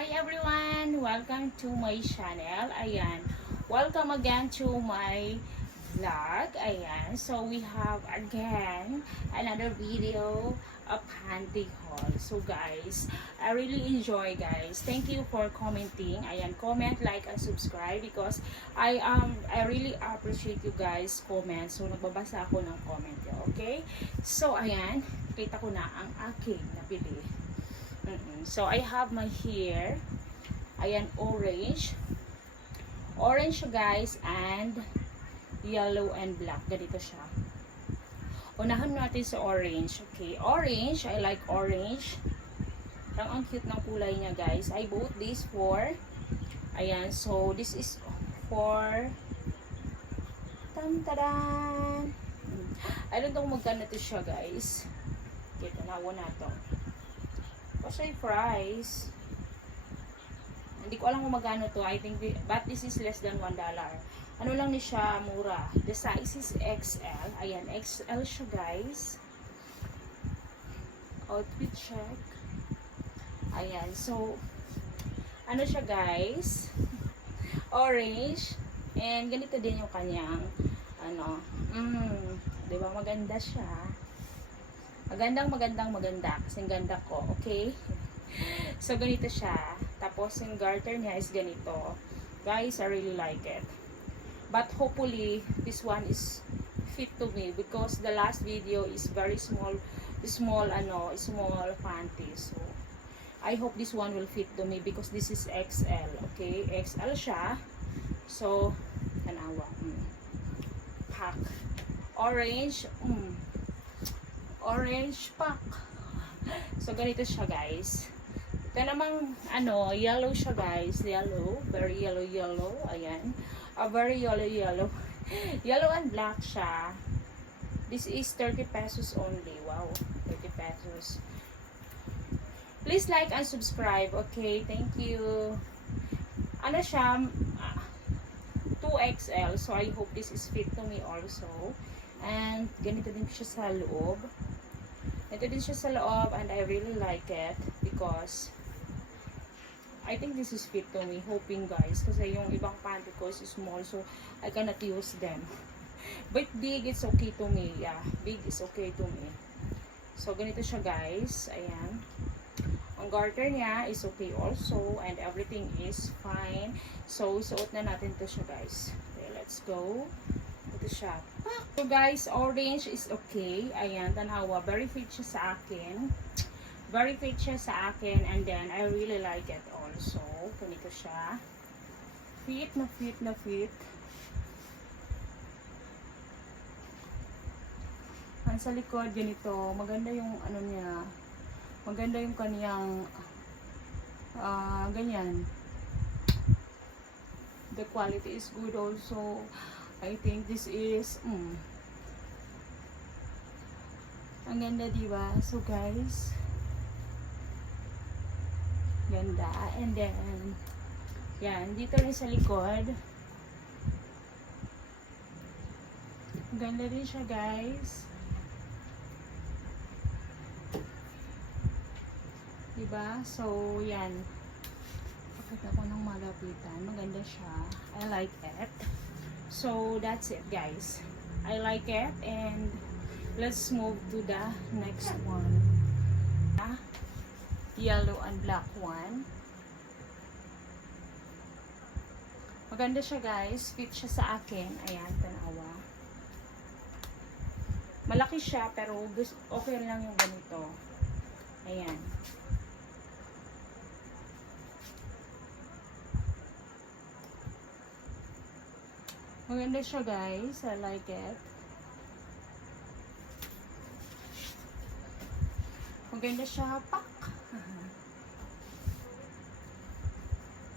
Hi everyone! Welcome to my channel. Ayan. Welcome again to my vlog. Ayan. So we have again another video of panty haul. So guys, I really enjoy guys. Thank you for commenting. Ayan. Comment, like, and subscribe because I really appreciate you guys comment. So nagbabasa ako ng comment nyo. Okay? So ayan. Kita ko na ang aking nabili. So I have my hair, ayan, orange guys, and yellow and black. Ganito siya. Unahan natin sa orange. Okay, orange, I like orange. Ang cute ng kulay niya guys. I bought this for, ayan, so this is for tan-tadan. I don't know magkano to siya guys. Okay, tanawa na to. Kasi price, hindi ko alam kung magkano to. I think, but this is less than $1. Ano lang ni siya, mura. The size is XL. Ayan, XL siya guys. Outfit check. Ayan, so, ano siya guys, orange. And ganito din yung kanyang, ano, diba maganda siya. Maganda. Kasing ganda ko. Okay? So, ganito siya. Tapos, yung garter niya is ganito. Guys, I really like it. But, hopefully, this one is fit to me. Because the last video is very small panties. So, I hope this one will fit to me because this is XL. Okay? XL siya. So, tanawa. Pack. Orange. Orange pack. So, ganito siya, guys. Ito namang, yellow siya, guys. Yellow. Very yellow. Ayan. Very yellow. Yellow and black siya. This is 30 pesos only. Wow. 30 pesos. Please like and subscribe. Okay? Thank you. Ano siya? 2XL. So, I hope this is fit to me also. And, ganito din siya sa loob. Ito din siya sa loob and I really like it because I think this is fit to me. Hoping guys. Kasi yung ibang panty ko is small so I cannot use them. But big, it's okay to me. Yeah, big is okay to me. So, ganito siya guys. Ayan. Ang garter niya is okay also and everything is fine. So, suot na natin to siya guys. Okay, let's go. Ito siya. So guys, orange is okay. Ayan, tanawa. Very fit siya sa akin. Very fit siya sa akin. And then, I really like it also. Ganito siya. Fit na fit. Ang sa likod, ganito. Maganda yung ano niya. Maganda yung kaniyang ganyan. The quality is good also. I think this is ang ganda diba? So guys, ganda. And then yan, dito rin sa likod ganda rin siya guys, diba? So yan, pakita ko ng malapitan. Maganda siya. I like it. So that's it guys. I like it and let's move to the next one. Yellow and black one. Maganda siya guys. Fit siya sa akin. Ayan, tanawa. Malaki siya pero okay lang yung ganito. Ayan. Maganda siya guys. I like it. Maganda siya. Pak!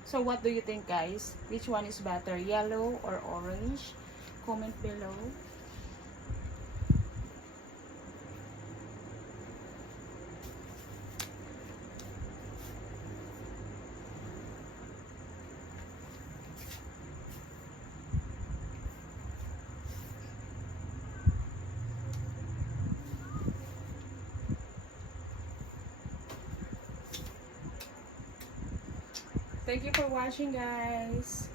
So what do you think guys? Which one is better? Yellow or orange? Comment below. Thank you for watching, guys.